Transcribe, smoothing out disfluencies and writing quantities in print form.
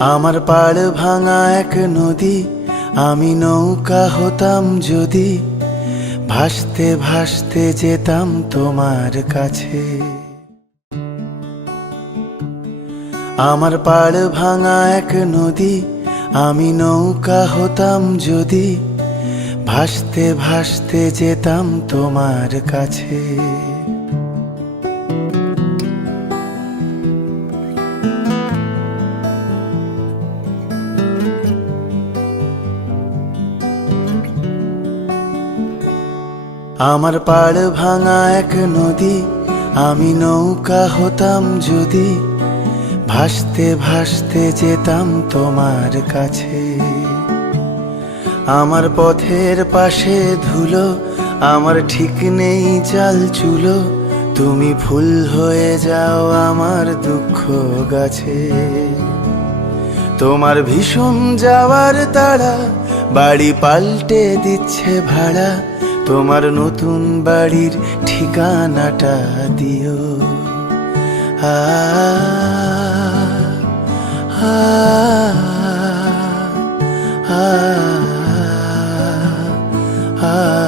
আমার পাড় ভাঙা এক নদী, আমি নৌকা হতাম যদি, ভাসতে ভাসতে যেতাম তোমার কাছে। আমার পাড় ভাঙা এক নদী, আমি নৌকা হতাম যদি, ভাসতে ভাসতে যেতাম তোমার কাছে। আমার পাড় ভাঙা এক নদী, আমি নৌকা হতাম যদি, ভাসতে ভাসতে যেতাম তোমার কাছে। আমার পথের পাশে ধুলো, আমার ঠিক নেই চাল চুলো, তুমি ফুল হয়ে যাও আমার দুঃখ গাছে। তোমার ভীষণ যাওয়ার তাড়া, বাড়ি পাল্টে দিচ্ছে ভাড়া, তোমার নতুন বাড়ির ঠিকানাটা দিও। আ আ আ আ